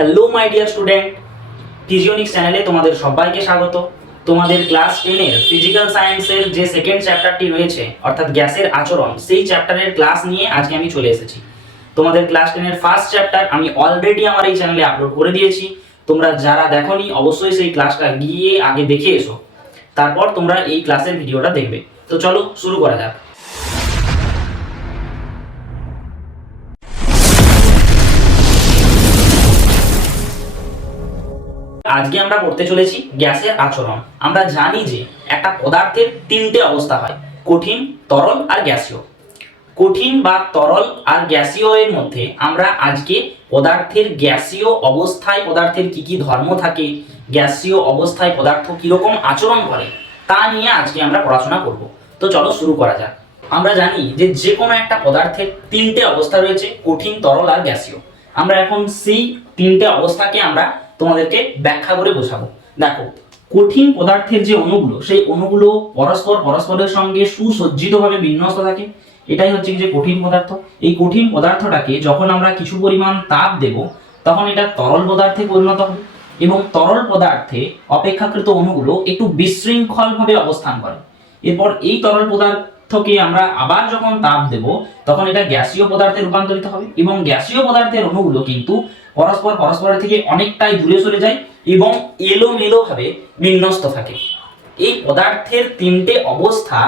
Hello my dear student, ফিজিওনিক্স চ্যানেলে তোমাদের সবাইকে স্বাগত। তোমাদের ক্লাস 10 এর ফিজিক্যাল সায়েন্সের যে সেকেন্ড চ্যাপ্টারটি রয়েছে অর্থাৎ গ্যাসের আচরণ, সেই চ্যাপ্টারের ক্লাস নিয়ে আজকে আমি চলে এসেছি। তোমাদের ক্লাস 10 এর ফার্স্ট চ্যাপ্টার আমি অলরেডি আমার এই চ্যানেলে আপলোড করে দিয়েছি। তোমরা যারা দেখোনি অবশ্যই সেই ক্লাসটা গিয়ে আগে দেখে এসো, তারপর তোমরা এই ক্লাসের ভিডিওটা দেখবে। তো চলো শুরু করা যাক। আজকে আমরা পড়তে চলেছি গ্যাসের আচরণ। আমরা জানি যে একটা পদার্থের তিনটে অবস্থা হয়, কঠিন, তরল আর গ্যাসীয়। কঠিন বা তরল আর গ্যাসীয় এর মধ্যে আমরা আজকে পদার্থের গ্যাসীয় অবস্থায় পদার্থের কি কি ধর্ম থাকে, গ্যাসীয় অবস্থায় পদার্থ কিরকম আচরণ করে তা নিয়ে আজকে আমরা পড়াশোনা করব। তো চলো শুরু করা যাক। আমরা জানি যে কোনো একটা পদার্থের তিনটে অবস্থা রয়েছে, কঠিন, তরল আর গ্যাসীয়। আমরা এখন সেই তিনটে অবস্থাকে আমরা তোমাদেরকে ব্যাখ্যা করে বোঝাবো। দেখো, কঠিন পদার্থের যে অণুগুলো, সেই অণুগুলো পরস্পরের সঙ্গে সুসজ্জিতভাবে বিন্যস্ত থাকে। এটাই হচ্ছে যে কঠিন পদার্থ। এই কঠিন পদার্থটাকে যখন আমরা কিছু পরিমাণ তাপ দেব তখন এটা তরল পদার্থে পরিণত হবে, এবং তরল পদার্থে অপেক্ষাকৃত অণুগুলো একটু বিশৃঙ্খলভাবে অবস্থান করে। এরপর এই তরল পদার্থকে আমরা আবার যখন তাপ দেব তখন এটা গ্যাসীয় পদার্থে রূপান্তরিত হবে, এবং গ্যাসীয় পদার্থের অণুগুলো কিন্তু পরস্পরের থেকে অনেকটাই দূরে সরে যায় এবং এলোমেলোভাবে বিন্যস্ত থাকে। এই পদার্থের তিনটে অবস্থা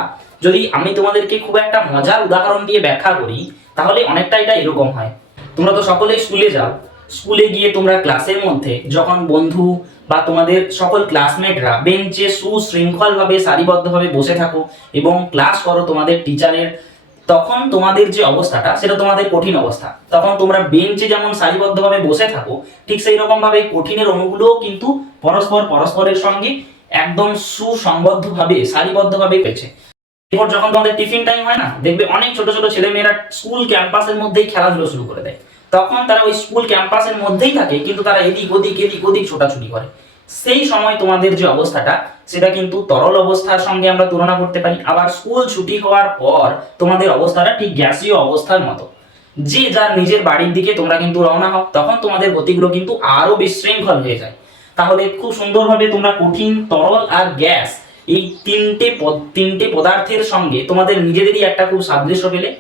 যদি আমি তোমাদেরকে খুব একটা মজার উদাহরণ দিয়ে ব্যাখ্যা করি তাহলে অনেকটা এটা এরকম হয়। তোমরা তো সকলেই স্কুলে যাও, স্কুলে গিয়ে তোমরা ক্লাসের মধ্যে যখন বন্ধু বা তোমাদের সকল ক্লাসমেটরা বেঞ্চে সুশৃঙ্খলভাবে সারিবদ্ধভাবে বসে থাকো এবং ক্লাস করো তোমাদের টিচারের, তখন তোমাদের যে অবস্থাটা সেটা তোমাদের কঠিন অবস্থা। তখন তোমরা বেঞ্চে যেমন সারিবদ্ধভাবে বসে থাকো, ঠিক সেই রকম ভাবে কঠিনের অণুগুলোও কিন্তু পরস্পরের সঙ্গে একদম সুসংবদ্ধভাবে সারিবদ্ধভাবে পেয়েছে। এরপর যখন তোমাদের টিফিন টাইম হয় না, দেখবে অনেক ছোট ছোট ছেলেমেয়েরা স্কুল ক্যাম্পাসের মধ্যেই খেলাধুলো শুরু করে দেয়। তখন তারা ওই স্কুল ক্যাম্পাসের মধ্যেই থাকে, কিন্তু তারা এদিক ওদিক ছোটাছুটি করে। সেই সময় তোমাদের যে অবস্থাটা সেটা কিন্তু তরল অবস্থার সঙ্গে আমরা তুলনা করতে পারি। আবার স্কুল ছুটি হওয়ার পর তোমাদের অবস্থাটা ঠিক গ্যাসীয় অবস্থার মতো। যে যার নিজের বাড়ির দিকে তোমরা কিন্তু রওনা হও, তখন তোমাদের গতিগুলো কিন্তু আরো বিশৃঙ্খল হয়ে যায়। তাহলে খুব সুন্দরভাবে তোমরা কঠিন, তরল আর গ্যাস এই তিনটে পদার্থের সঙ্গে তোমাদের নিজেদেরই একটা খুব সাদৃশ্য পেলে।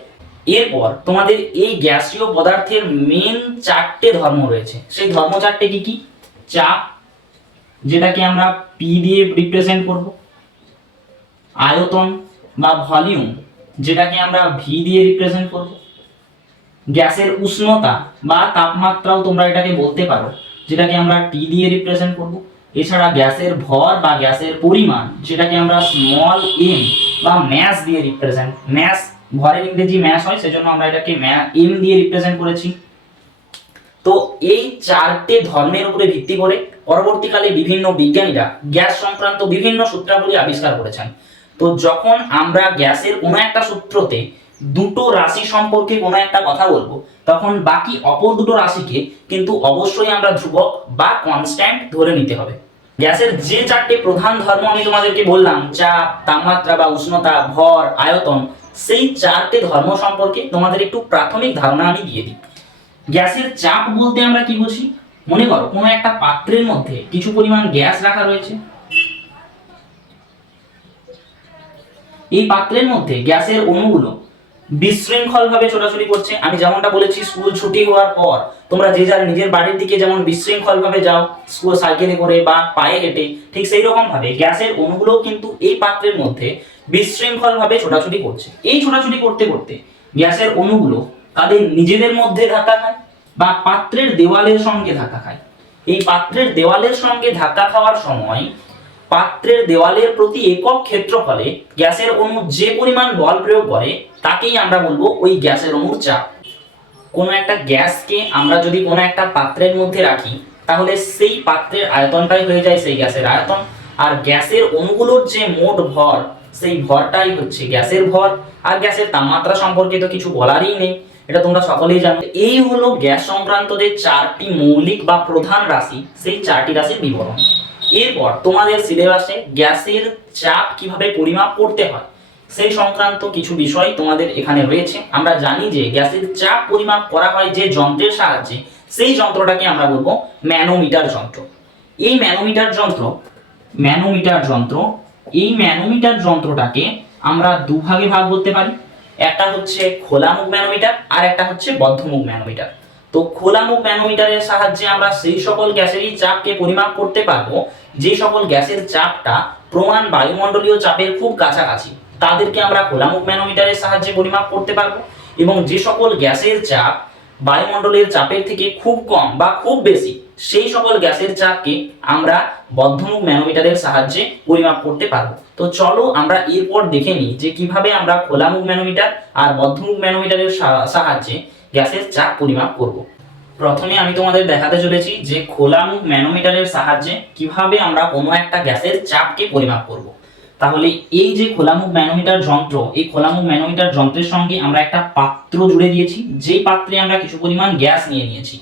এরপর তোমাদের এই গ্যাসীয় পদার্থের মেন চারটে ধর্ম রয়েছে। সেই ধর্ম চারটে কি কি? চাপ, যেটাকে আমরা পি দিয়ে রিপ্রেজেন্ট করব, আয়তন বা ভলিউম, যেটাকে আমরা ভি দিয়ে রিপ্রেজেন্ট করব, গ্যাসের উষ্ণতা বা তাপমাত্রাও তোমরা এটাকে বলতে পারো, যেটাকে আমরা টি দিয়ে রিপ্রেজেন্ট করব। এছাড়া গ্যাসের ভর বা গ্যাসের পরিমাণ, যেটাকে আমরা স্মল এম বা ম্যাস দিয়ে রিপ্রেজেন্ট, ম্যাস ভরের ইংরেজি ম্যাস হয়, সেজন্য আমরা এটাকে এম দিয়ে রিপ্রেজেন্ট করেছি। তো এই চারটে ধর্মের উপরে ভিত্তি করে পরবর্তীকালে বিভিন্ন বিজ্ঞানীরা গ্যাস সংক্রান্ত বিভিন্ন সূত্রাবলী আবিষ্কার করেছেন। তো যখন আমরা গ্যাসের কোনো একটা সূত্রতে দুটো রাশি সম্পর্কে কোনো একটা কথা বলবো, তখন বাকি অপর দুটো রাশিকে কিন্তু অবশ্যই আমরা ধ্রুবক বা কনস্ট্যান্ট ধরে নিতে হবে। গ্যাসের যে চারটে প্রধান ধর্ম আমি তোমাদেরকে বললাম, চাপ, তাপমাত্রা বা উষ্ণতা, ভর, আয়তন, সেই চারটে ধর্ম সম্পর্কে তোমাদের একটু প্রাথমিক ধারণা আমি দিয়ে দিই। গ্যাসের চাপ বলতে আমরা কি বুঝি? মনে করো কোনো একটা পাত্রের মধ্যে কিছু পরিমাণ গ্যাস রাখা রয়েছে। এই পাত্রের মধ্যে গ্যাসের অণুগুলো বিশৃঙ্খলভাবে ছোটাছুটি করছে। আমি যেমনটা বলেছি, স্কুল ছুটি হওয়ার পর তোমরা যে যার নিজের বাড়ির দিকে যেমন বিশৃঙ্খলভাবে যাও স্কুল সাইকেলে করে বা পায়ে হেঁটে, ঠিক সেই রকম ভাবে গ্যাসের অণুগুলোও কিন্তু এই পাত্রের মধ্যে বিশৃঙ্খলভাবে ছোটাছুটি করছে। এই ছোটাছুটি করতে করতে গ্যাসের অণুগুলো তাদের নিজেদের মধ্যে ধাক্কা খায় বা পাত্রের দেওয়ালের সঙ্গে ধাক্কা খায়। এই পাত্রের দেওয়ালের সঙ্গে ধাক্কা খাওয়ার সময় পাত্রের দেওয়ালের প্রতি একক ক্ষেত্রফলে গ্যাসের অণু যে পরিমাণ বল প্রয়োগ করে তাকেই আমরা বলবো ওই গ্যাসের অণুর চাপ। কোনো একটা গ্যাসকে আমরা যদি কোনো একটা পাত্রের মধ্যে রাখি তাহলে সেই পাত্রের আয়তনটাই হয়ে যায় সেই গ্যাসের আয়তন, আর গ্যাসের অণুগুলোর যে মোট ভর সেই ভরটাই হচ্ছে গ্যাসের ভর। আর গ্যাসের তাপমাত্রা সম্পর্কে তো কিছু বলারই নেই, এটা তোমরা সকলেই জানো। এই হলো গ্যাস সংক্রান্ত যে চারটি মৌলিক বা প্রধান রাশি, সেই চারটি রাশির বিবরণ। এরপর তোমাদের সিলেবাসে গ্যাসের চাপ কিভাবে পরিমাপ করতে হয় সেই সংক্রান্ত কিছু বিষয় তোমাদের এখানে রয়েছে। আমরা জানি যে গ্যাসের চাপ পরিমাপ করা হয় যে যন্ত্রের সাহায্যে, সেই যন্ত্রটাকে আমরা বলবো ম্যানোমিটার যন্ত্র। এই ম্যানোমিটার যন্ত্রটাকে আমরা দুভাগে ভাগ করতে পারি। একটা হচ্ছে খোলা মুখ ম্যানোমিটার আর একটা হচ্ছে বদ্ধ মুখ ম্যানোমিটার। তো খোলা মুখ ম্যানোমিটারের সাহায্যে আমরা সেই সকল গ্যাসেরই চাপকে পরিমাপ করতে পারবো যে সকল গ্যাসের চাপটা প্রমাণ বায়ুমণ্ডলীয় চাপের খুব কাছাকাছি, তাদেরকে আমরা খোলা মুখ ম্যানোমিটারের সাহায্যে পরিমাপ করতে পারবো। এবং যে সকল গ্যাসের চাপ বায়ুমণ্ডলের চাপের থেকে খুব কম বা খুব বেশি, সেই সকল গ্যাসের চাপকে আমরা বদ্ধমুখ ম্যানোমিটারের সাহায্যে পরিমাপ করতে পারবো। তো চলো আমরা এরপর দেখে নিই যে কিভাবে আমরা খোলামুখ ম্যানোমিটার আর বদ্ধমুখ ম্যানোমিটারের সাহায্যে গ্যাসের চাপ পরিমাপ করব। প্রথমে আমি তোমাদের দেখাতে চলেছি যে খোলামুখ ম্যানোমিটারের সাহায্যে কিভাবে আমরা কোনো একটা গ্যাসের চাপকে পরিমাপ করব। তাহলে এই যে খোলামুখ ম্যানোমিটার যন্ত্র, এই খোলামুখ ম্যানোমিটার যন্ত্রের সঙ্গে আমরা একটা পাত্র জুড়ে দিয়েছি, যেই পাত্রে আমরা কিছু পরিমাণ গ্যাস নিয়ে নিয়েছি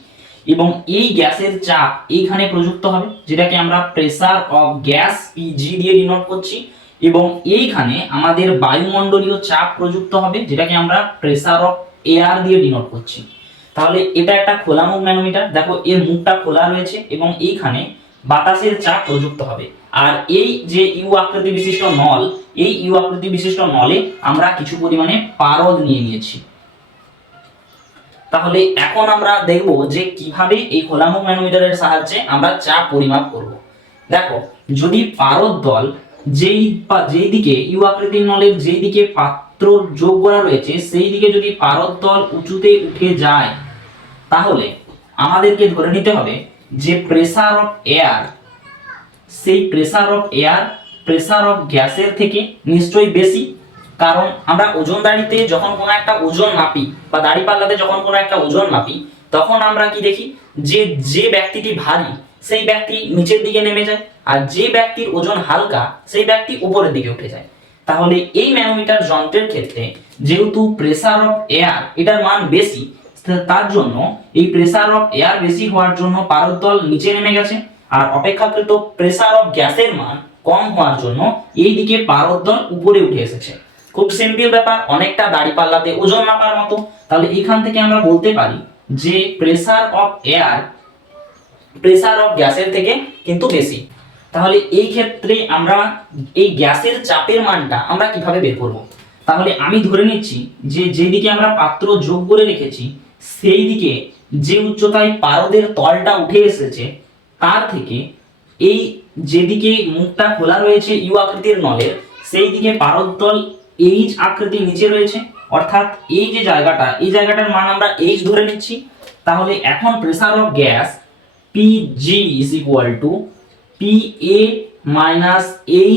এবং এই গ্যাসের চাপ এইখানে প্রযুক্ত হবে, যেটাকে আমরা প্রেসার অফ গ্যাস পিজি দিয়ে ডিনোট করছি। এবং এইখানে আমাদের বায়ুমণ্ডলীয় চাপ প্রযুক্ত হবে, যেটাকে আমরা প্রেসার অফ এয়ার দিয়ে ডিনোট করছি। তাহলে এটা একটা খোলামুখ ম্যানোমিটার, দেখো এর মুখটা খোলা রয়েছে এবং এইখানে বাতাসের চাপ প্রযুক্ত হবে। আর এই যে ইউ আকৃতি বিশিষ্ট নল, এই ইউ আকৃতি বিশিষ্ট নলে আমরা কিছু পরিমাণে পারদ নিয়ে নিয়েছি। তাহলে এখন আমরা দেখব যে কিভাবে এই খোলামুখ ম্যানোমিটারের সাহায্যে আমরা চাপ পরিমাপ করব। দেখো, যদি পারদ দল যেই দিকে ইউ আকৃতির নলের যেই দিকে পাত্র যোগ করা রয়েছে সেই দিকে যদি পারদ দল উঁচুতে উঠে যায়, তাহলে আমাদেরকে ধরে নিতে হবে যে প্রেসার অফ এয়ার, সেই প্রেসার অফ গ্যাসের থেকে নিশ্চয়ই বেশি। কারণ আমরা ওজনদারিতে যখন কোনো একটা ওজন মাপি বা দাঁড়িপাল্লাতে যখন কোনো একটা ওজন মাপি, তখন আমরা কি দেখি যে ব্যক্তিটি ভারী সেই ব্যক্তি নিচের দিকে নেমে যায়, আর যে ব্যক্তির ওজন হালকা সেই ব্যক্তি উপরের দিকে উঠে যায়। তাহলে এই ম্যানোমিটার যন্ত্রের ক্ষেত্রে যেহেতু প্রেসার অফ এয়ার এটার মান বেশি, তার জন্য এই প্রেসার অফ এয়ার বেশি হওয়ার জন্য পারদ দল নিচে নেমে গেছে, আর অপেক্ষাকৃত প্রেসার অফ গ্যাসের মান কম হওয়ার জন্য এই দিকে পারদ দল উপরে উঠে এসেছে। খুব সিম্পল ব্যাপার, অনেকটা দাঁড়িপাল্লাতে ওজন মাপার মতো। তাহলে এখান থেকে আমরা বলতে পারি যে pressure of air pressure of গ্যাসের থেকে কিন্তু বেশি। তাহলে এই ক্ষেত্রে আমরা এই গ্যাসের চাপের মানটা আমরা কিভাবে বের করব? তাহলে আমি ধরে নিচ্ছি যে যেদিকে আমরা পাত্র যোগ করে রেখেছি সেই দিকে যে উচ্চতায় পারদের তলটা উঠে এসেছে, তার থেকে এই যেদিকে মুখটা খোলা রয়েছে ইউ আকৃতির নলের, সেই দিকে পারদ তল এইচ আকৃতির নিচে রয়েছে, অর্থাৎ এই যে জায়গাটা, এই জায়গাটার মান আমরা এইচ ধরে নিচ্ছি। তাহলে এখন pressure of gas PG is equal to PA minus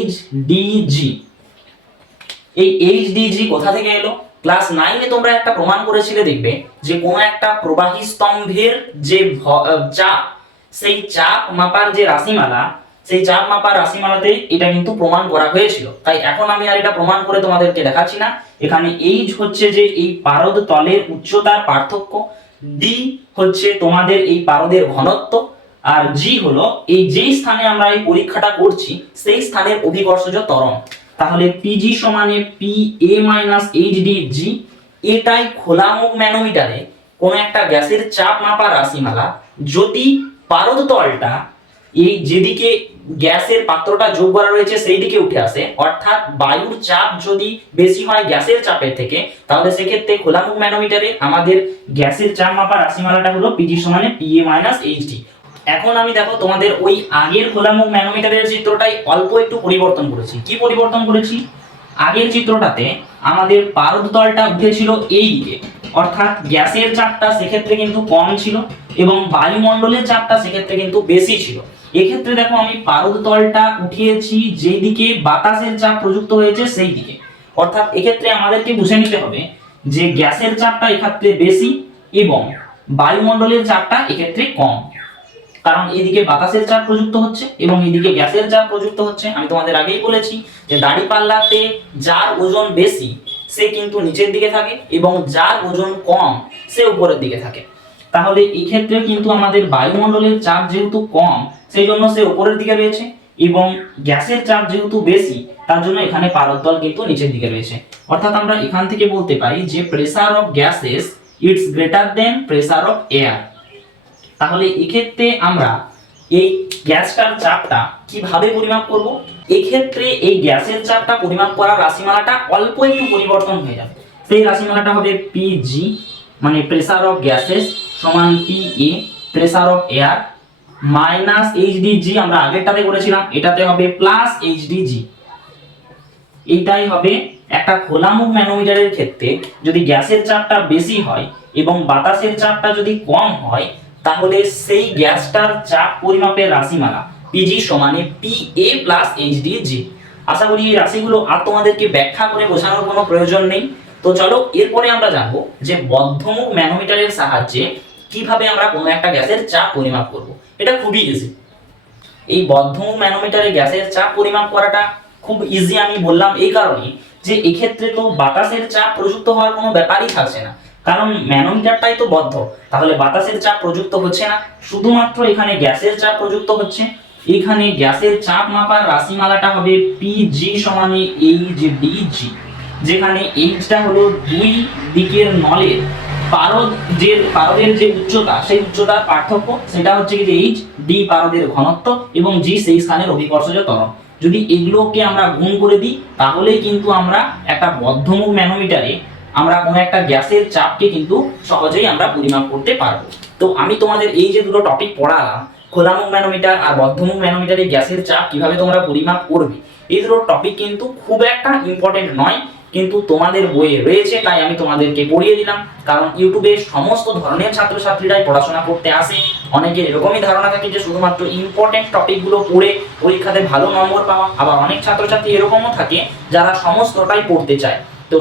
HDG। এই HDG কোথা থেকে এলো? ক্লাস 9 এ তোমরা একটা প্রমাণ করেছিলে, দেখবে যে কোনো একটা প্রবাহী স্তম্ভের যে চাপ, সেই চাপ মাপার যে রাশিমালা, সেই চাপ মাপার রাশিমালাতে এটা কিন্তু প্রমাণ করা হয়েছিল। তাই এখন আমি আর এটা প্রমাণ করে তোমাদেরকে দেখাচ্ছি না। এখানে H হচ্ছে যে এই পারদ তলের উচ্চতার পার্থক্য, D হচ্ছে তোমাদের এই পারদের ঘনত্ব, আর G হলো এই যেই স্থানে আমরা এই পরীক্ষাটা করছি সেই স্থানের অভিকর্ষজ ত্বরণ। তাহলে PG সমানে PA মাইনাস HDG। এটাই খোলামুখ ম্যানোমিটারে কোনো একটা গ্যাসের চাপ মাপার রাশিমালা। যদি পারদ তলটা এই যেদিকে গ্যাসের পাত্রটা যোগ করা রয়েছে সেই দিকে উঠে আসে, অর্থাৎ বায়ুর চাপ যদি বেশি হয় গ্যাসের চাপের থেকে, তাহলে সেক্ষেত্রে খোলামুখ ম্যানোমিটারে আমাদের গ্যাসের চাপ মাপার রাশিমালাটা হলো PG সমানে PA মাইনাস HD। এখন আমি দেখো তোমাদের ওই আগের খোলামুখ ম্যানোমিটারের চিত্রটাই অল্প একটু পরিবর্তন করেছি। কি পরিবর্তন করেছি? আগের চিত্রটাতে আমাদের পারদ তলটা উঠেছিল এই দিকে, অর্থাৎ গ্যাসের চাপটা সেক্ষেত্রে কিন্তু কম ছিল এবং বায়ুমণ্ডলের চাপটা সেক্ষেত্রে কিন্তু বেশি ছিল। এক্ষেত্রে দেখো আমি পারদ তলটা উঠিয়েছি যেই দিকে বাতাসের চাপ প্রযুক্ত হয়েছে সেই দিকে, অর্থাৎ এক্ষেত্রে আমাদেরকে বুঝে নিতে হবে যে গ্যাসের চাপটা এক্ষেত্রে বেশি এবং বায়ুমণ্ডলের চাপটা এক্ষেত্রে কম, কারণ এদিকে বাতাসের চাপ প্রযুক্ত হচ্ছে এবং এদিকে গ্যাসের চাপ প্রযুক্ত হচ্ছে। আমি তোমাদের আগেই বলেছি যে দাঁড়িপাল্লাতে যার ওজন বেশি সে কিন্তু নিচের দিকে থাকে এবং যার ওজন কম সে উপরের দিকে থাকে। তাহলে এই ক্ষেত্রে কিন্তু আমাদের বায়ুমণ্ডলের চাপ যেহেতু কম সেই জন্য সে উপরের দিকে রয়েছে, এবং গ্যাসের চাপ যেহেতু বেশি তার জন্য এখানে পারদ তল কিন্তু নিচের দিকে রয়েছে। অর্থাৎ আমরা এখান থেকে বলতে পারি যে pressure of gases it's greater than pressure of air. তাহলে এক্ষেত্রে আমরা এই গ্যাসটার চাপটা কিভাবে পরিমাপ করব? এক্ষেত্রে এই গ্যাসের চাপটা পরিমাপ করার রাশিমালাটা অল্প একটু পরিবর্তন হয়ে যাবে। সেই রাশিমালাটা হবে পিজি মানে প্রেসার অফ গ্যাসেস সমান PA pressure of air minus HDG, আমরা আগেরটাতে করেছিলাম, এটাতে হবে প্লাস এইচডিজি। এইটাই হবে একটা খোলা মুখ ম্যানোমিটারের ক্ষেত্রে যদি গ্যাসের চাপটা বেশি হয় এবং বাতাসের চাপটা যদি কম হয়, তাহলে সেই গ্যাসটার চাপ পরিমাপের রাশিমালা পিজি সমানে পিএ প্লাস এইচডিজি। আশা করি এই রাশিগুলো আর তোমাদেরকে ব্যাখ্যা করে বোঝানোর কোনো প্রয়োজন নেই। তো চলো এরপরে আমরা জানবো যে বদ্ধমুখ ম্যানোমিটারের সাহায্যে কিভাবে আমরা কোনো একটা গ্যাসের চাপ পরিমাপ করব। এটা খুবই ইজি। এই বদ্ধমুখ ম্যানোমিটারে গ্যাসের চাপ পরিমাপ করাটা খুব ইজি আমি বললাম এই কারণে যে এক্ষেত্রে তো বাতাসের চাপ প্রযুক্ত হওয়ার কোনো ব্যাপারই থাকছে না, কারণ ম্যানোমিটারটাই তো বদ্ধ। তাহলে বাতাসের চাপ প্রযুক্ত হচ্ছে না, শুধুমাত্র এখানে গ্যাসের চাপ প্রযুক্ত হচ্ছে। এখানে গ্যাসের চাপ মাপার রাশিমালাটা হবে পিজি সমানে এইচডিজি, যেখানে এইচটা হলো দুই দিকের নলের পারদের যে উচ্চতা সেই উচ্চতার পার্থক্য, সেটা হচ্ছে কি যে এইচ, ডি পারদের ঘনত্ব এবং জি সেই স্থানের অভিকর্ষজ ত্বরণ। যদি এগুলোকে আমরা গুণ করে দিই তাহলেই কিন্তু আমরা একটা বদ্ধমুখ ম্যানোমিটারে আমরা কোনো একটা গ্যাসের চাপকে কিন্তু সহজেই আমরা পরিমাপ করতে পারবো। তো আমি তোমাদের এই যে দুটো টপিক পড়ালাম, খোলামুখ ম্যানোমিটার আর বদ্ধমুখ ম্যানোমিটারে গ্যাসের চাপ কিভাবে তোমরা পরিমাপ করবে, এই দুটো টপিক কিন্তু খুব একটা ইম্পর্টেন্ট নয়, কিন্তু তোমাদের বইয়ে রয়েছে তাই আমি তোমাদেরকে পড়িয়ে দিলাম। কারণ ইউটিউবে সমস্ত ধরনের ছাত্রছাত্রীরাই পড়াশোনা করতে আসে। অনেকের এরকমই ধারণা থাকে যে শুধুমাত্র ইম্পর্টেন্ট টপিকগুলো পড়ে পরীক্ষাতে ভালো নম্বর পাওয়া, আবার অনেক ছাত্রছাত্রী এরকমও থাকে যারা সমস্তটাই পড়তে চায়। তো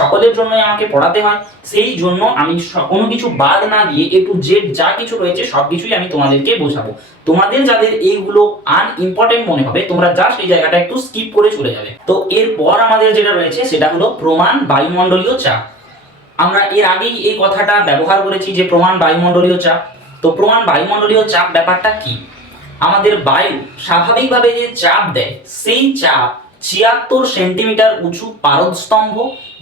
সকলের জন্যই আমাকে পড়াতে হয়, সেই জন্য আমি কোনো কিছু বাদ না দিয়ে একটু জেড যা কিছু রয়েছে সবকিছুই আমি তোমাদেরকে বোঝাবো। তোমাদের যাদের এইগুলো আনইম্পর্টেন্ট মনে হবে তোমরা জাস্ট এই জায়গাটা একটু স্কিপ করে চলে যাবে। তো এরপর আমাদের যেটা রয়েছে সেটা হলো প্রমাণ বায়ুমণ্ডলীয় চাপ। আমরা এর আগেই এই কথাটা ব্যবহার করেছি যে প্রমাণ বায়ুমণ্ডলীয় চাপ। তো প্রমাণ বায়ুমণ্ডলীয় চাপ ব্যাপারটা কি? আমাদের বায়ু স্বাভাবিকভাবে যে চাপ দেয় সেই চাপ 76 সেন্টিমিটার উঁচু পারদস্তম্ভ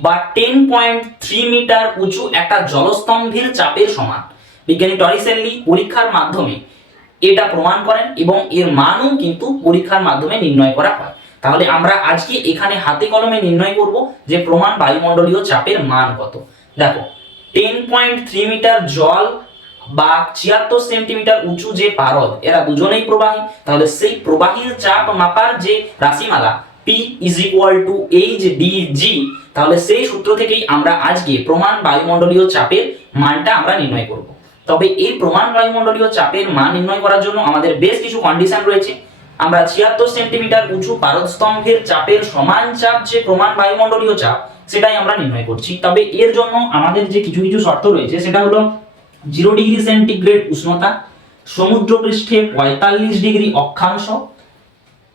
বা 10.3 মিটার উঁচু একটা জলস্তম্ভের চাপের সমান। বিজ্ঞানী টরিসেল্লি পরীক্ষার মাধ্যমে এটা প্রমাণ করেন এবং এর মানও কিন্তু পরীক্ষার মাধ্যমে নির্ণয় করা হয়। তাহলে আমরা আজকে এখানে হাতে কলমে নির্ণয় করব যে প্রমাণ বায়ুমণ্ডলীয় চাপের মান কত। দেখো 10.3 মিটার জল বা 76 সেন্টিমিটার উঁচু যে পারদ, এরা দুজনেই প্রবাহী। তাহলে সেই প্রবাহীর চাপ মাপার যে রাশিমালা P is equal to HDG, তাহলে সেই সূত্র থেকেই আমরা আজকে প্রমাণ বায়ুমণ্ডলীয় চাপের মানটা আমরা নির্ণয় করব। তবে এই প্রমাণ বায়ুমণ্ডলীয় চাপের মান নির্ণয় করার জন্য আমাদের বেশ কিছু কন্ডিশন রয়েছে। আমরা 76 সেন্টিমিটার উঁচু পারদস্তম্ভের চাপের সমান চাপ যে প্রমাণ বায়ুমণ্ডলীয় চাপ সেটাই আমরা নির্ণয় করছি। তবে এর জন্য আমাদের যে কিছু কিছু শর্ত রয়েছে সেটা হলো 0 ডিগ্রি সেন্টিগ্রেড উষ্ণতা, সমুদ্রপৃষ্ঠে 45 ডিগ্রি অক্ষাংশ,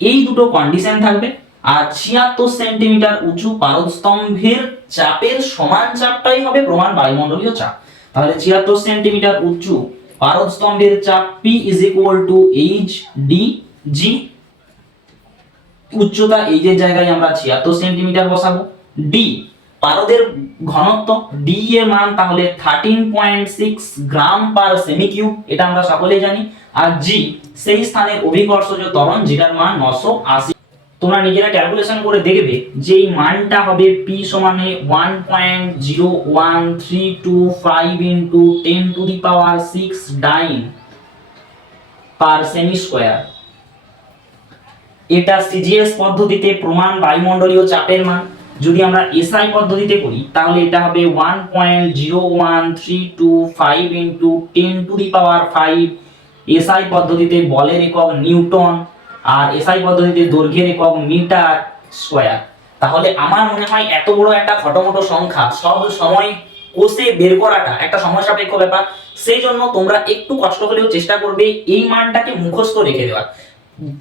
এই দুটো কন্ডিশন থাকবে। আর 76 সেন্টিমিটার উঁচু পারদস্তম্ভের চাপের সমান চাপটাই হবে প্রমাণ বায়ুমণ্ডলীয় চাপ। তাহলে 76 সেন্টিমিটার উঁচু পারদস্তম্ভের চাপ P is equal to HDG, উচ্চতা এই যে জায়গায় আমরা 76 সেন্টিমিটার বসাবো। ডি পারদের ঘনত্ব, ডি এর মান তাহলে 13.6 গ্রাম পার সেমি কিউব, এটা আমরা সকলেই জানি। আর জি সেই স্থানের অভিকর্ষজ ত্বরণ যেটার মান 980। তোমরা নিজেরা ক্যালকুলেশন করে দেখবে যে এই মানটা হবে P সমানে 1.01325 into 10 to the power 6 dyne per semi square. এটা সিজিএস পদ্ধতিতে প্রমাণ বায়ুমণ্ডলীয় চাপের মান। যদি আমরা এসআই পদ্ধতিতে করি তাহলে এটা হবে 1.01325 into 10 to the power 5। SI পদ্ধতিতে বলের একক নিউটন আর এসআই পদ্ধতিতে দৈর্ঘ্যের একক মিটার স্কয়ার। তাহলে আমার মনে হয় এত বড় একটা খটোমটো সংখ্যা সব সময় কোষে বের করাটা একটা সময় সাপেক্ষ ব্যাপার। সেই জন্য তোমরা একটু কষ্ট হলেও চেষ্টা করবে এই মানটাকে মুখস্থ রেখে দেওয়ার।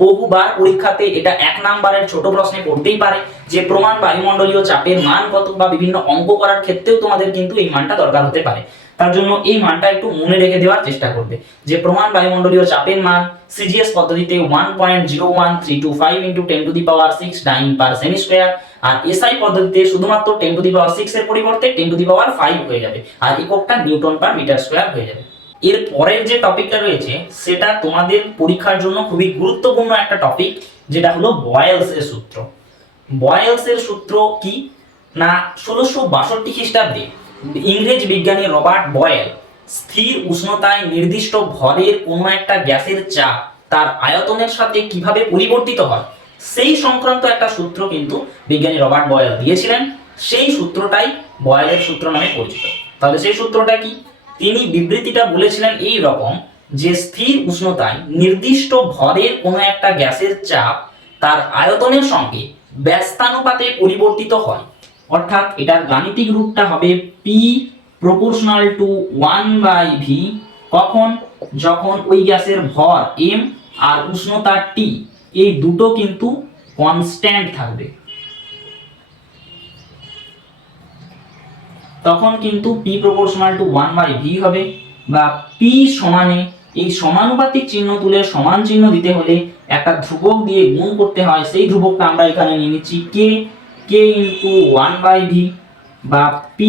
বহুবার পরীক্ষাতে এটা 1 নাম্বারের ছোট প্রশ্নে পড়তেই পারে যে প্রমাণ বায়ুমণ্ডলীয় চাপের মান কত, বা বিভিন্ন অঙ্ক করার ক্ষেত্রেও তোমাদের কিন্তু এই মানটা দরকার হতে পারে। তার জন্য এই মানটা একটু মনে রেখে দেওয়ার চেষ্টা করবে যে প্রমাণ বায়ুমণ্ডলীয় চাপের মান সিজিএস পদ্ধতিতে 1.01325 into 10 to the power 6 dyne per semi square, আর এসআই পদ্ধতিতে শুধুমাত্র 10 টু দি পাওয়ার 6 এর পরিবর্তে 10 টু দি পাওয়ার 5 হয়ে যাবে, আর এককটা নিউটন পার মিটার স্কয়ার হয়ে যাবে। এর পরের যে টপিকটা রয়েছে সেটা তোমাদের পরীক্ষার জন্য খুবই গুরুত্বপূর্ণ একটা টপিক, যেটা হলো বয়েলস এর সূত্র। বয়েলস এর সূত্র কি না, 1662 খ্রিস্টাব্দে ইংরেজ বিজ্ঞানী রবার্ট বয়েল স্থির উষ্ণতায় নির্দিষ্ট ভরের কোনো একটা গ্যাসের চাপ তার আয়তনের সাথে কিভাবে পরিবর্তিত হয় সেই সংক্রান্ত একটা সূত্র কিন্তু বিজ্ঞানী রবার্ট বয়েল দিয়েছিলেন। সেই সূত্রটাই বয়েলের সূত্র নামে পরিচিত। তাহলে সেই সূত্রটা কি? তিনি বিবৃতিটা বলেছিলেন এই রকম যে স্থির উষ্ণতায় নির্দিষ্ট ভরের কোনো একটা গ্যাসের চাপ তার আয়তনের সঙ্গে ব্যস্তানুপাতে পরিবর্তিত হয়। অর্থাৎ এটার গাণিতিক রূপটা হবে পি প্রপোর্শনাল টু 1/v। কখন? যখন ওই গ্যাসের ভর m আর উষ্ণতা t এই দুটো কিন্তু কনস্ট্যান্ট থাকবে, তখন কিন্তু p প্রপোর্শনাল টু 1/v হবে। বা p সমানে এই সমানুপাতিক চিহ্ন তুলে সমান চিহ্ন দিতে হলে একটা ধ্রুবক দিয়ে গুণ করতে হয়, সেই ধ্রুবকটা আমরা এখানে নিয়ে নিচ্ছি k ইনটু 1/v। বা p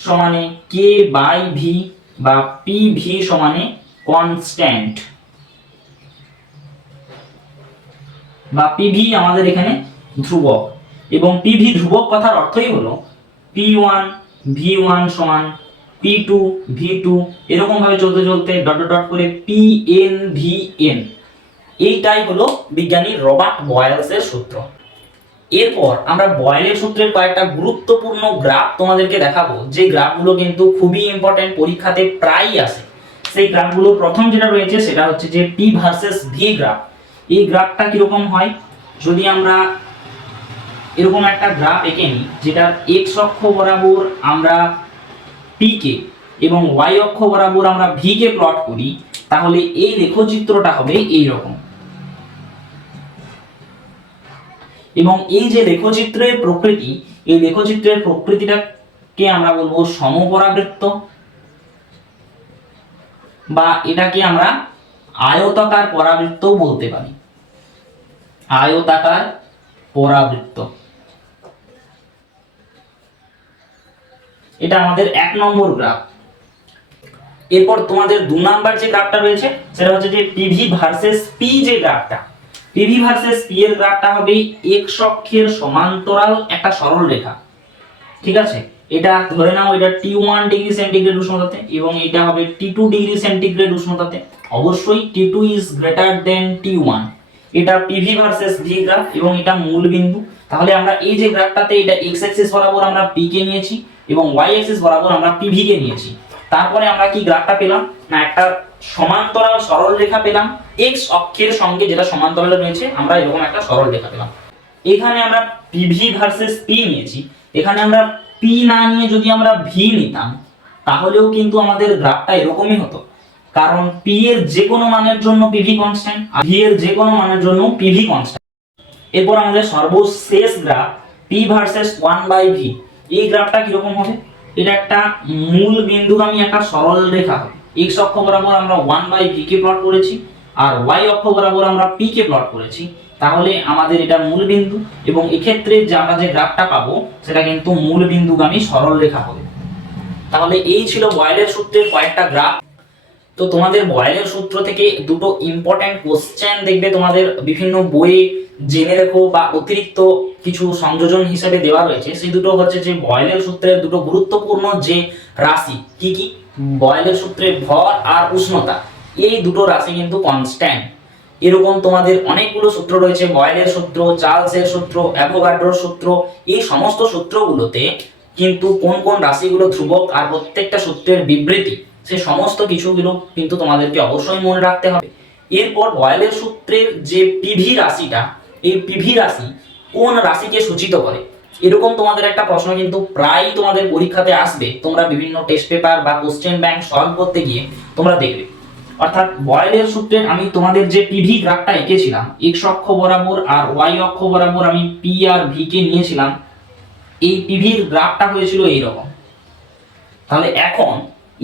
সমানে k/v বা pv সমানে কনস্ট্যান্ট বা pv আমাদের এখানে ধ্রুবক। এবং pv ধ্রুবক কথার অর্থই হলো p1 v1 সমান p2 v2 এরকম ভাবে চলতে চলতে ডট ডট করে pn vn। এইটাই হলো বিজ্ঞানী রবার্ট বয়েলস এর সূত্র। এরপর আমরা বয়েলের সূত্রের কয়েকটা গুরুত্বপূর্ণ গ্রাফ তোমাদেরকে দেখাবো, যে গ্রাফগুলো কিন্তু খুবই ইম্পর্টেন্ট, পরীক্ষাতে প্রায়ই আসে। সেই গ্রাফগুলো প্রথম যেটা রয়েছে সেটা হচ্ছে যে পি ভার্সেস ভি গ্রাফ। এই গ্রাফটা কিরকম হয়, যদি আমরা এরকম একটা গ্রাফ এঁকে নিই যেটার এক্স অক্ষ বরাবর আমরা পি কে এবং ওয়াই অক্ষ বরাবর আমরা ভি কে প্লট করি, তাহলে এই লেখচিত্রটা হবে এই রকম। এবং এই যে লেখচিত্রের প্রকৃতি, এই লেখচিত্রের প্রকৃতিটাকে আমরা বলবো সমপরাবৃত্ত, বা এটাকে আমরা আয়তাকার পরাবৃত্তও বলতে পারি। আয়তাকার পরাবৃত্ত, এটা আমাদের 1 নম্বর গ্রাফ। এরপর তোমাদের 2 নাম্বার যে গ্রাফটা রয়েছে সেটা হচ্ছে যে পিভি ভার্সেস পি যে গ্রাফটা। পিভি ভার্সেস পি এর গ্রাফটা হবে x অক্ষের সমান্তরাল একটা সরল রেখা, ঠিক আছে? এটা ধরে নাও এটা T1 ডিগ্রি সেন্টিগ্রেড উষ্ণতাতে এবং এটা হবে T2 ডিগ্রি সেন্টিগ্রেড উষ্ণতাতে। অবশ্যই T2 is greater than T1। এটা পিভি ভার্সেস ভি গ্রাফ এবং এটা মূল বিন্দু। তাহলে আমরা এই যে গ্রাফটাতে এটা x অ্যাক্সিস বরাবর আমরা p কে নিয়েছি এবং y অ্যাক্সিস বরাবর আমরা pv কে নিয়েছি। তারপরে আমরা কি গ্রাফটা পেলাম না, একটা সমান্তরাল সরল রেখা পেলাম x অক্ষের সঙ্গে, যেটা সমান্তরালে রয়েছে আমরা এরকম একটা সরল রেখা পেলাম। এখানে আমরা pv ভার্সেস p নিয়েছি, এখানে আমরা p না নিয়ে যদি আমরা v নিতাম তাহলেও কিন্তু আমাদের গ্রাফটা এরকমই হতো, কারণ p এর যে কোনো মানের জন্য pv কনস্ট্যান্ট আর v এর যে কোনো মানের জন্য pv কনস্ট্যান্ট। এরপর আমাদের সর্বশেষ গ্রাফ p ভার্সেস 1/v। এই গ্রাফটা কিরকম হবে, এটা একটা মূল বিন্দুগামী একটা সরল রেখা হবে। x অক্ষ বরাবর আমরা 1/v কে প্লট করেছি আর y অক্ষ বরাবর আমরা p কে প্লট করেছি, তাহলে আমাদের এটা মূল বিন্দু এবং এক্ষেত্রে যে আমরা যে গ্রাফটা পাবো সেটা কিন্তু মূল বিন্দুগামী সরল রেখা হবে। তাহলে এই ছিল বয়েলের সূত্রের কয়েকটা গ্রাফ। তো তোমাদের বয়েলের সূত্র থেকে দুটো ইম্পর্টেন্ট কোশ্চেন দেখবে তোমাদের বিভিন্ন বইয়ে জেনে রেখো বা অতিরিক্ত কিছু সংযোজন হিসেবে দেওয়া রয়েছে। সেই দুটো হচ্ছে যে বয়েলের সূত্রের দুটো গুরুত্বপূর্ণ যে রাশি কি কি, বয়েলের সূত্রে ভর আর উষ্ণতা, এই দুটো রাশি কিন্তু কনস্ট্যান্ট। এরকম তোমাদের অনেকগুলো সূত্র রয়েছে, বয়েলের সূত্র, চার্লসের সূত্র, অ্যাভোগাড্রোর সূত্র। এই সমস্ত সূত্রগুলোতে কিন্তু কোন কোন রাশিগুলো ধ্রুবক আর প্রত্যেকটা সূত্রের বিবৃতি, সেই সমস্ত কিছুগুলো কিন্তু তোমাদেরকে অবশ্যই মনে রাখতে হবে। এরপর বয়েলের সূত্রের যে পিভি রাশিটা, এই পিভি রাশি কোন রাশিকে সূচিত করে, এরকম তোমাদের একটা প্রশ্ন কিন্তু প্রায়ই তোমাদের পরীক্ষাতে আসবে। তোমরা বিভিন্ন টেস্ট পেপার বা কোশ্চেন ব্যাংক সলভ করতে গিয়ে তোমরা দেখবে। অর্থাৎ বয়েলের সূত্রের আমি তোমাদের যে পিভি গ্রাফটা এঁকেছিলাম, x অক্ষ বরাবর আর y অক্ষ বরাবর আমি p আর v কে নিয়েছিলাম, এই পিভির গ্রাফটা হয়েছিল এইরকম। তাহলে এখন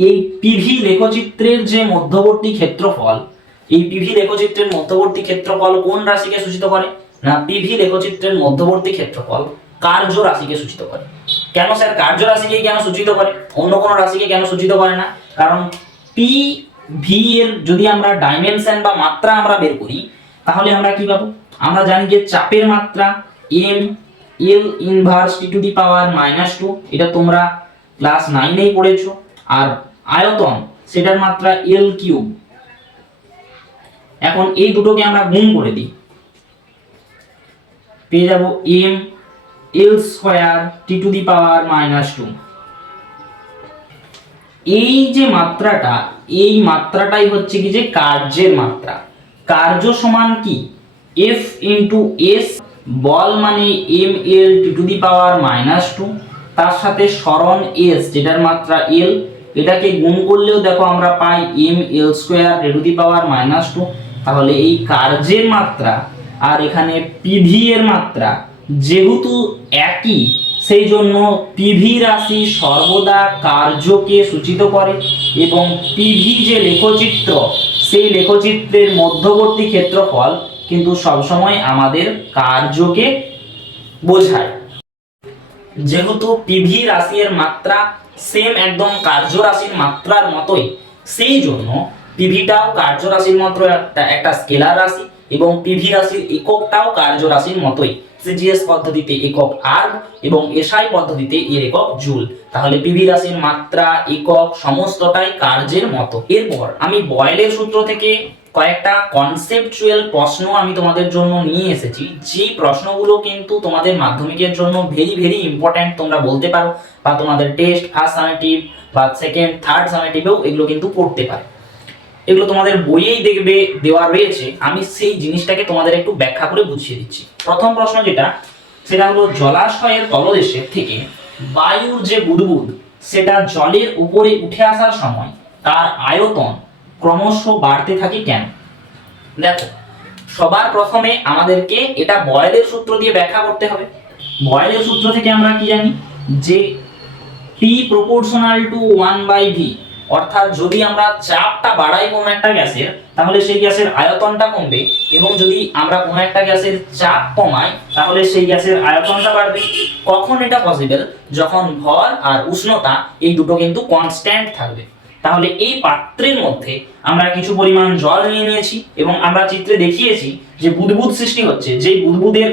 এই পিভি লেখচিত্রের যে মধ্যবর্তী ক্ষেত্রফল, এই পিভি লেখচিত্রের মধ্যবর্তী ক্ষেত্রফল কোন রাশিকে সূচিত করে না, পিভি লেখচিত্রের মধ্যবর্তী ক্ষেত্রফল কার্য রাশিকে সূচিত করে। কেন স্যার কার্য রাশিকে কেন সূচিত করে, অন্য কোনো রাশিকে কেন সূচিত করে না? কারণ পি ভি এর যদি আমরা ডাইমেনশন বা মাত্রা আমরা বের করি তাহলে আমরা কি পাবো? আমরা জানি যে চাপের মাত্রা M L inverse T to the power -2, এটা তোমরা ক্লাস 9 এই পড়েছো। আর আয়তন সেটার মাত্রা এল কিউব। এখন এই দুটোকে আমরা গুণ করে দিই, পেয়ে যাব M L square T to the power -2। এই যে মাত্রাটা, এই মাত্রাটাই হচ্ছে কি যে কার্যের মাত্রা। কার্য সমান কি? এফ ইন্টু এস, বল মানে M L T to the power -2, তার সাথে সরণ এস যেটার মাত্রা এল, এটাকে গুণ করলেও দেখো আমরা পাই M L square T to the power -2। তাহলে এই কার্যের মাত্রা আর এখানে পিভি এর মাত্রা যেহেতু একই, সেই জন্য পিভি রাশি সর্বদা কার্যকে সূচিত করে এবং পিভি যে লেখচিত্র, সেই লেখচিত্রের মধ্যবর্তী ক্ষেত্রফল কিন্তু সবসময় আমাদের কার্যকে বোঝায়। যেহেতু পিভি রাশির মাত্রা সেম একদম কার্য রাশির মাত্রার মতোই, সেই জন্য পিভিটাও কার্য রাশির মতো একটা স্কেলার রাশি এবং পিভি রাশির এককটাও কার্য রাশির মতোই। সিজিএস পদ্ধতিতে একক আর এবং এসআই পদ্ধতিতে এর একক জুল। তাহলে পিভি রাশির মাত্রা, একক সমস্তটাই কার্যের মতো। এরপর আমি বয়েলের সূত্র থেকে কয়েকটা কনসেপচুয়াল প্রশ্ন আমি তোমাদের জন্য নিয়ে এসেছি, যে প্রশ্নগুলো কিন্তু তোমাদের মাধ্যমিকের জন্য ভেরি ভেরি ইম্পর্ট্যান্ট তোমরা বলতে পারো, বা তোমাদের টেস্ট ফার্স্ট সামেটিভ বা সেকেন্ড থার্ড সামেটিভেও এগুলো কিন্তু পড়তে পারে। এগুলো তোমাদের বইয়েই দেখবে দেওয়া রয়েছে, আমি সেই জিনিসটাকে তোমাদের একটু ব্যাখ্যা করে বুঝিয়ে দিচ্ছি। প্রথম প্রশ্ন যেটা, সেটা হলো জলাশয়ের তলদেশে থেকে বায়ুর যে বুদবুদ সেটা জলের উপরে উঠে আসার সময় তার আয়তন ক্রমশ বাড়তে থাকে কেন? দেখো, সবার প্রথমে আমাদেরকে এটা বয়েলের সূত্র দিয়ে ব্যাখ্যা করতে হবে। বয়েলের সূত্র থেকে আমরা কি জানি যে P প্রপোর্শনাল টু 1/v, অর্থাৎ যদি আমরা চাপটা বাড়াই কোনো একটা গ্যাসের তাহলে সেই গ্যাসের আয়তনটা কমবে, এবং যদি আমরা কোনো একটা গ্যাসের চাপ কমাই তাহলে সেই গ্যাসের আয়তনটা বাড়বে। কখন এটা পসিবল? যখন ভর আর উষ্ণতা এই দুটো কিন্তু কনস্ট্যান্ট থাকবে। তাহলে এই পাত্রের মধ্যে আমরা কিছু পরিমাণ জল নিয়ে নিয়েছি এবং আমরা চিত্রে দেখিয়েছি যে বুদবুদ সৃষ্টি হচ্ছে, যেই বুদবুদের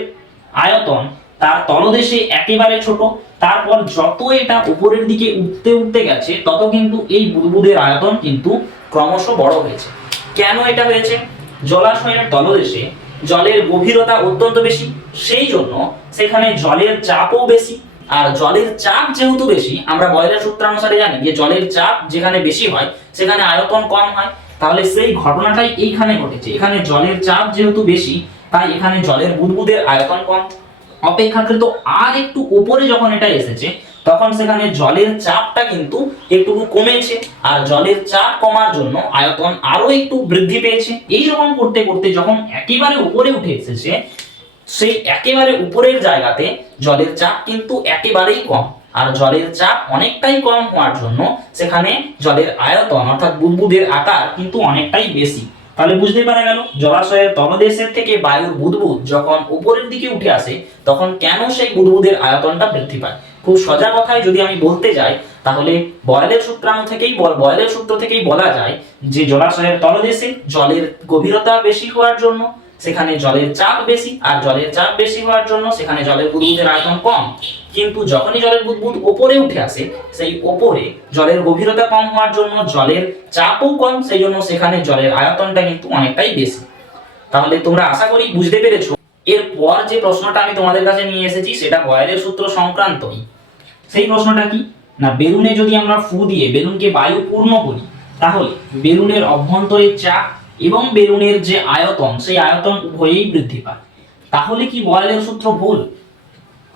আয়তন তার তলদেশে একেবারে ছোট, তারপর যত এটা উপরের দিকে উঠতে উঠতে গেছে তত কিন্তু এই বুদবুদের আয়তন কিন্তু ক্রমশ বড় হয়েছে। কেন এটা হয়েছে? জলাশয়ের তলদেশে জলের গভীরতা অত্যন্ত বেশি, সেই জন্য সেখানে জলের চাপও বেশি। আর জলের চাপ যেহেতু বেশি, আমরা বয়েলের সূত্রানুসারে জানি যে জলের চাপ যেখানে বেশি হয় সেখানে আয়তন কম হয়। তাহলে সেই ঘটনাটাই এইখানে ঘটেছে। এখানে জলের চাপ যেহেতু বেশি, তাই এখানে জলের বুদবুদের আয়তন কম। অপেক্ষাকৃত আর একটু উপরে যখন এটা এসেছে তখন সেখানে জলের চাপটা কিন্তু একটু কমেছে, আর জলের চাপ কমার জন্য আয়তন আরো একটু বৃদ্ধি পেয়েছে। এইরকম করতে করতে যখন একেবারে উপরে উঠে এসেছে, সেই একেবারে উপরের জায়গাতে জলের চাপ কিন্তু একেবারেই কম, আর জলের চাপ অনেকটাই কম হওয়ার জন্য সেখানে জলের আয়তন অর্থাৎ বুদবুদের আকার কিন্তু অনেকটাই বেশি। তাহলে বুঝতে পারা গেল জলাশয়ের তলদেশের থেকে বায়ুর বুদবুদ যখন উপরের দিকে উঠে আসে তখন কেন সেই বুদবুদের আয়তনটা বৃদ্ধি পায়। খুব সোজা কথায় যদি আমি বলতে যাই তাহলে বয়েলের সূত্র থেকেই বলা যায় যে জলাশয়ের তলদেশে জলের গভীরতা বেশি হওয়ার জন্য সেখানে জলের চাপ বেশি, আর জলের চাপ বেশি হওয়ার জন্য সেখানে জলের বুদবুদের আয়তন কম। কিন্তু যখনই জলের বুদবুদ উপরে উঠে আসে, সেই উপরে জলের গভীরতা কম হওয়ার জন্য জলের চাপও কম, সেই জন্য সেখানে জলের আয়তনটা কিন্তু অনেকটাই বেশি। তাহলে তোমরা আশা করি বুঝতে পেরেছো। এরপর যে প্রশ্নটা আমি তোমাদের কাছে নিয়ে এসেছি সেটা বয়েলের সূত্র সংক্রান্তই। সেই প্রশ্নটা কি না, বেলুনে যদি আমরা ফু দিয়ে বেলুনকে বায়ু পূর্ণ করি তাহলে বেলুনের অভ্যন্তরের চাপ এবং বেলুনের যে আয়তন সেই আয়তন উভয়েই বৃদ্ধি পায়। তাহলে কি বয়েলের সূত্র ভুল?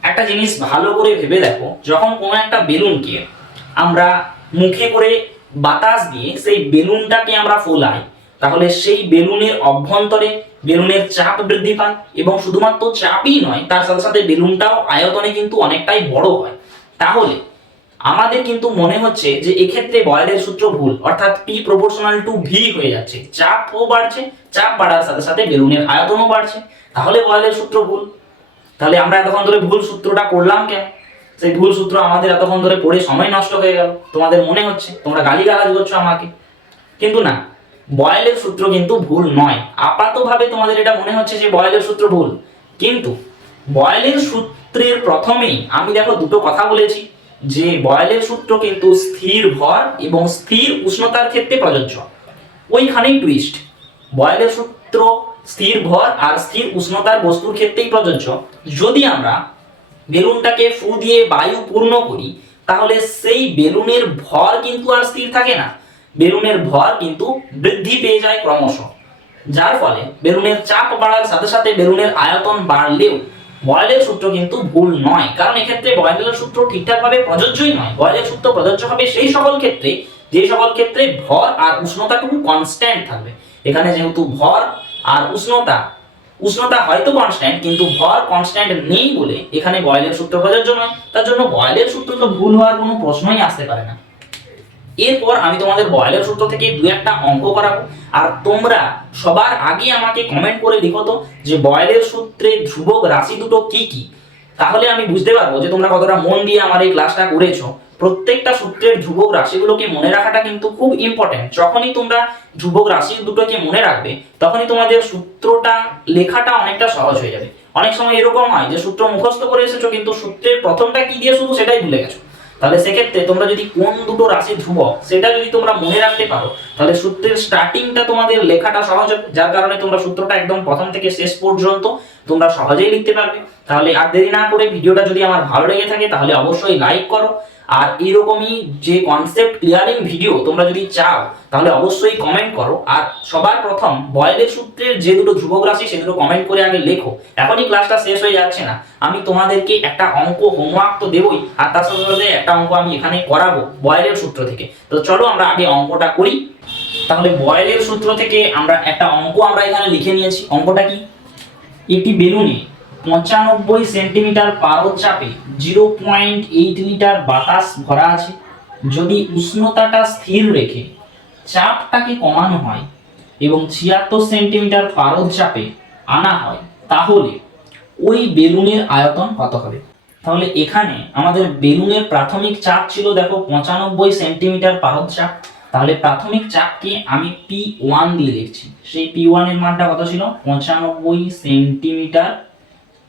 একটা জিনিস ভালো করে ভেবে দেখো, যখন কোনো একটা বেলুনকে আমরা মুখে করে বাতাস দিয়ে সেই বেলুনটাকে আমরা ফোলাই, তাহলে সেই বেলুনের অভ্যন্তরে বেলুনের চাপ বৃদ্ধি পায়, এবং শুধুমাত্র চাপই নয় তার সাথে সাথে বেলুনটাও আয়তনে কিন্তু অনেকটাই বড় হয়। তাহলে আমাদের কিন্তু মনে হচ্ছে যে এক্ষেত্রে বয়েলের সূত্র ভুল, অর্থাৎ P প্রপোর্শনাল টু V হয়ে যাচ্ছে। চাপও বাড়ছে, চাপ বাড়ার সাথে সাথে বেলুনের আয়তনও বাড়ছে, তাহলে বয়েলের সূত্র ভুল। তাহলে আমরা এতক্ষণ ধরে ভুল সূত্রটা করলাম কেন? সেই ভুল সূত্র আমাদের এতক্ষণ ধরে পড়ে সময় নষ্ট হয়ে গেল। তোমাদের মনে হচ্ছে তোমরা গালিগালাজ করছো আমাকে। কিন্তু না, বয়েলের সূত্র কিন্তু ভুল নয়। আপাতভাবে তোমাদের এটা মনে হচ্ছে যে বয়েলের সূত্র ভুল, কিন্তু বয়েলের সূত্রের প্রথমেই আমি দেখো দুটো কথা বলেছি যে বয়েলের সূত্র কিন্তু স্থির ভর এবং স্থির উষ্ণতার ক্ষেত্রে প্রযোজ্য। ওইখানেই টুইস্ট। বয়েলের সূত্র স্থির ভর আর স্থির উষ্ণতার বস্তুর ক্ষেত্রেই প্রযোজ্য। যদি আমরা বেলুনটাকে ফু দিয়ে বায়ু পূর্ণ করি তাহলে সেই বেলুনের ভর কিন্তু আর স্থির থাকে না, বেলুনের ভর কিন্তু বৃদ্ধি পেয়ে যায় ক্রমশ, যার ফলে বেলুনের চাপ বাড়ার সাথে সাথে বেলুনের আয়তন বাড়লেও বয়েলের সূত্র কিন্তু ভুল নয়। কারণ এক্ষেত্রে বয়েলের সূত্র ঠিকঠাকভাবে প্রযোজ্যই নয়। বয়েলের সূত্র প্রযোজ্য হবে সেই সকল ক্ষেত্রে যে সকল ক্ষেত্রে ভর আর উষ্ণতাটুকু কনস্ট্যান্ট থাকবে। এখানে যেহেতু ভর আর উষ্ণতা হয়তো কনস্ট্যান্ট কিন্তু ভর কনস্ট্যান্ট নেই বলে এখানে বয়েলের সূত্র প্রযোজ্য নয়। তার জন্য বয়েলের সূত্র তো ভুল হওয়ার কোনো প্রশ্নই আসতে পারে না। এরপর আমি তোমাদের বয়েলের সূত্র থেকে দু একটা অঙ্ক করাবো, আর তোমরা সবার আগে আমাকে কমেন্ট করে লিখো তো যে বয়েলের সূত্রে ধ্রুবক রাশি দুটো কি কি। তাহলে আমি বুঝতে পারবো যে তোমরা কতটা মন দিয়ে আমার এই ক্লাসটা করেছো। প্রত্যেকটা সূত্রের ধ্রুবক রাশিগুলোকে মনে রাখাটা কিন্তু খুব ইম্পর্টেন্ট। যখনই তোমরা ধ্রুবক রাশি দুটোকে মনে রাখবে তখনই তোমাদের সূত্রটা লেখাটা অনেকটা সহজ হয়ে যাবে। অনেক সময় এরকম হয় যে সূত্র মুখস্থ করে এসেছো কিন্তু সূত্রের প্রথমটা কি দিয়ে শুধু সেটাই ভুলে গেছো। তাহলে সেক্ষেত্রে তোমরা যদি কোন দুটো রাশি ধ্রুবক সেটা যদি তোমরা মনে রাখতে পারো তাহলে সূত্রের স্টার্টিংটা তোমাদের লেখাটা সহজ হবে, যার কারণে তোমরা সূত্রটা একদম প্রথম থেকে শেষ পর্যন্ত তোমরা সহজেই লিখতে পারবে। তাহলে আর দেরি না করে ভিডিওটা যদি আমার ভালো লেগে থাকে তাহলে অবশ্যই লাইক করো, আর এরকমই যে কনসেপ্ট ক্লিয়ারিং ভিডিও তোমরা যদি চাও তাহলে অবশ্যই কমেন্ট করো। আর সবার প্রথম বয়েলের সূত্রের যে দুটো ধ্রুবক রাশি সে দুটো কমেন্ট করে আগে লেখো। এখনই ক্লাসটা শেষ হয়ে যাচ্ছে না, আমি তোমাদেরকে একটা অঙ্ক হোমওয়ার্ক তো দেবই, আর তার সাথে সাথে একটা অঙ্ক আমি এখানে করাবো বয়েলের সূত্র থেকে। তো চলো আমরা আগে অঙ্কটা করি। তাহলে বয়েলের সূত্র থেকে আমরা একটা অঙ্ক আমরা এখানে লিখে নিয়েছি। অঙ্কটা কি? একটি বেলুনে 95 সেন্টিমিটার পারদ চাপে 0.8 লিটার বাতাস ভরা আছে। যদি উষ্ণতাটা স্থির রেখে চাপটাকে কমানো হয় এবং 76 সেন্টিমিটার পারদ চাপে আনা হয় তাহলে ওই বেলুনের আয়তন কত হবে? তাহলে এখানে আমাদের বেলুনের প্রাথমিক চাপ ছিল দেখো 95 সেন্টিমিটার পারদ চাপ। তাহলে প্রাথমিক চাপকে আমি P1 দিয়ে লিখছি। সেই P1 এর মানটা কত ছিল? 95 সেন্টিমিটার।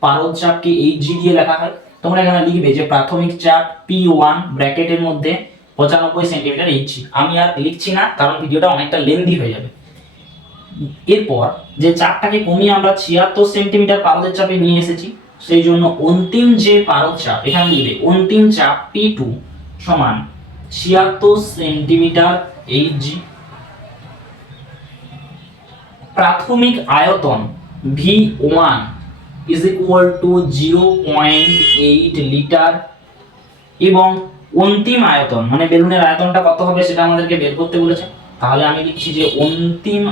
পারদ চাপকে Hg দিয়ে লেখা হয়। তোমরা এখানে লিখবে যে প্রাথমিক চাপ P1 ব্র্যাকেটের মধ্যে 95 সেন্টিমিটার Hg। আমি আর লিখছি না কারণ ভিডিওটা অনেকটা লেন্দি হয়ে যাবে। এরপর যে চাপটাকে কমিয়ে আমরা 76 সেন্টিমিটার পারদের চাপে নিয়ে এসেছি, সেই জন্য অন্তিম যে পারদ চাপ এখানে লিখবে অন্তিম চাপ P2 সমান 76 সেন্টিমিটার Hg। প্রাথমিক আয়তন V1 is equal to 0.8 litre এবং অন্তিম আয়তন মানে বেলুনের আয়তনটা কত হবে সেটা আমাদেরকে বের করতে বলেছে। তাহলে আমি লিখছি যে অন্তিম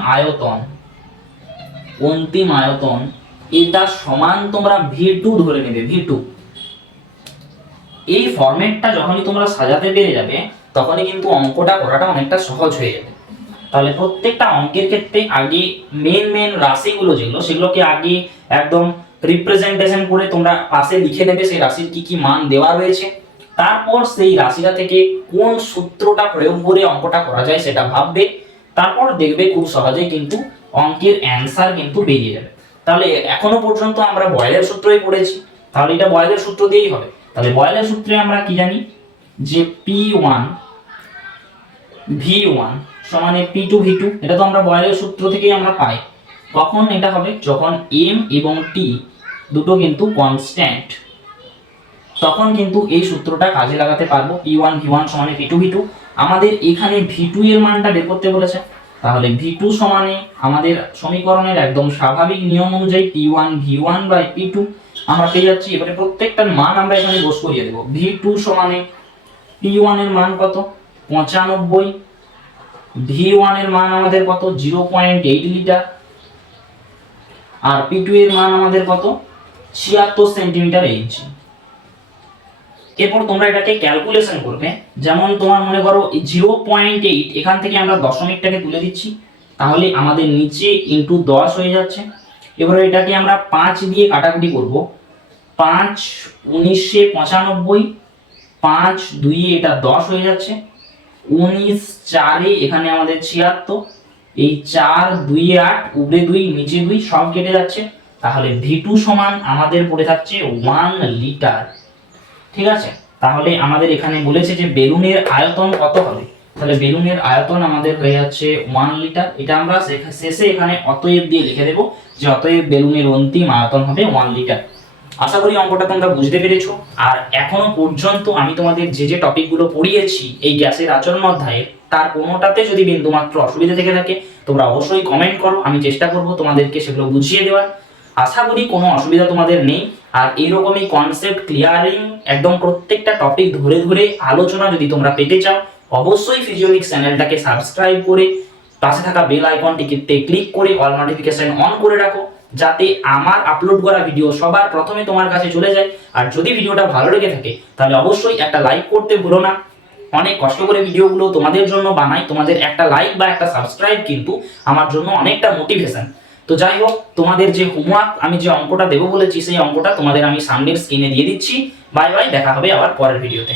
আয়তন এটা সমান তোমরা V2 ধরে নেবে। V2 এই ফরম্যাটটা যখনই তোমরা সাজাতে পেরে যাবে তখনই কিন্তু অঙ্কটা করাটা অনেকটা সহজ হয়ে যাবে। তাহলে প্রত্যেকটা অঙ্কের ক্ষেত্রে আগে মেন রাশিগুলো যেগুলো সেগুলোকে আগে একদম রিপ্রেজেন্টেশন করে তোমরা পাশে লিখে নেবে সেই রাশির কি কি মান দেওয়া রয়েছে। তারপর সেই রাশিটা থেকে কোন সূত্রটা প্রয়োগ করে অঙ্কটা করা যায় সেটা ভাববে। তারপর দেখবে খুব সহজেই কিন্তু অঙ্কের অ্যান্সার কিন্তু বেরিয়ে যাবে। তাহলে এখনো পর্যন্ত আমরা বয়েলের সূত্রই পড়েছি, তাহলে এটা বয়েলের সূত্র দিয়েই হবে। তাহলে বয়েলের সূত্রে আমরা কি জানি যে P1 V1 সমানে P2 V2, এটা তো আমরা বয়েলের সূত্র থেকেই আমরা পাই। কখন এটা হবে? যখন M এবং T দুটো কিন্তু কনস্ট্যান্ট, তখন কিন্তু এই সূত্রটা কাজে লাগাতে পারবো। P1 V1 সমানে P2 V2। আমাদের এখানে V2 এর মানটা বের করতে বলেছে, তাহলে V2 সমানে আমাদের সমীকরণের একদম স্বাভাবিক নিয়ম অনুযায়ী P1 V1 বাই P2 আমরা পেয়ে যাচ্ছি। এবারে প্রত্যেকটার মান আমরা এখানে বস করিয়ে দেব। V2 সমানে P1 এর মান কত? 95। V1 এর মান আমাদের কত? 0.8 লিটার। আর P2 এর মান আমাদের কত? 76 সেন্টিমিটার Hg। এরপর তোমরা এটাকে ক্যালকুলেশন করবে। যেমন তোমার মনে করো 0.8 এখান থেকে আমরা দশমিকটাকে তুলে দিচ্ছি, তাহলে আমাদের নিচে ইনটু 10 হয়ে যাচ্ছে। এবারে এটাকে আমরা 5 দিয়ে কাটাকুটি করব। 5 19 95, 5 2 এটা 10 হয়ে যাচ্ছে। 19 4 এখানে আমাদের 76, এই 4 2 8, উপরে 2 নিচে 2 সব কেটে যাচ্ছে, তাহলে V2 সমান আমাদের পড়ে থাকছে 1 লিটার। ঠিক আছে, তাহলে আমাদের এখানে বলেছে যে বেলুনের আয়তন কত হবে, তাহলে বেলুনের আয়তন আমাদের হয়ে যাচ্ছে 1 লিটার। এটা আমরা শেষে এখানে অতএব দিয়ে লিখে দেব যে অতএব বেলুনের অন্তিম আয়তন হবে 1 লিটার। আশা করি অঙ্কটা তোমরা বুঝতে পেরেছো। আর এখনো পর্যন্ত আমি তোমাদের যে যে টপিকগুলো পড়িয়েছি এই গ্যাসের আচরণ অধ্যায়ে, তার কোনোটাতে যদি বিন্দুমাত্র অসুবিধা থেকে থাকে তোমরা অবশ্যই কমেন্ট করো, আমি চেষ্টা করব তোমাদেরকে সেগুলো বুঝিয়ে দেওয়ার। আশা করি কোনো অসুবিধা তোমাদের নেই। আর এইরকমই কনসেপ্ট ক্লিয়ারিং একদম প্রত্যেকটা টপিক ধরে ধরে আলোচনা যদি তোমরা পেতে চাও, অবশ্যই ফিজিওমিক্স চ্যানেলটাকে সাবস্ক্রাইব করে পাশে থাকা বেল আইকনটিতে ক্লিক করে অল নোটিফিকেশন অন করে রাখো, যাতে আমার আপলোড করা ভিডিও সবার প্রথমে তোমার কাছে চলে যায়। আর যদি ভিডিওটা ভালো লেগে থাকে তাহলে অবশ্যই একটা লাইক করতে ভুলো না। অনেক কষ্ট করে ভিডিওগুলো তোমাদের জন্য বানাই, তোমাদের একটা লাইক বা একটা সাবস্ক্রাইব কিন্তু আমার জন্য অনেকটা মোটিভেশন। তো যাই হোক, তোমাদের যে হোমওয়ার্ক আমি যে অঙ্কটা দেবো বলেছি সেই অঙ্কটা তোমাদের আমি সামনের স্ক্রিনে দিয়ে দিচ্ছি। বাই বাই, দেখা হবে আবার পরের ভিডিওতে।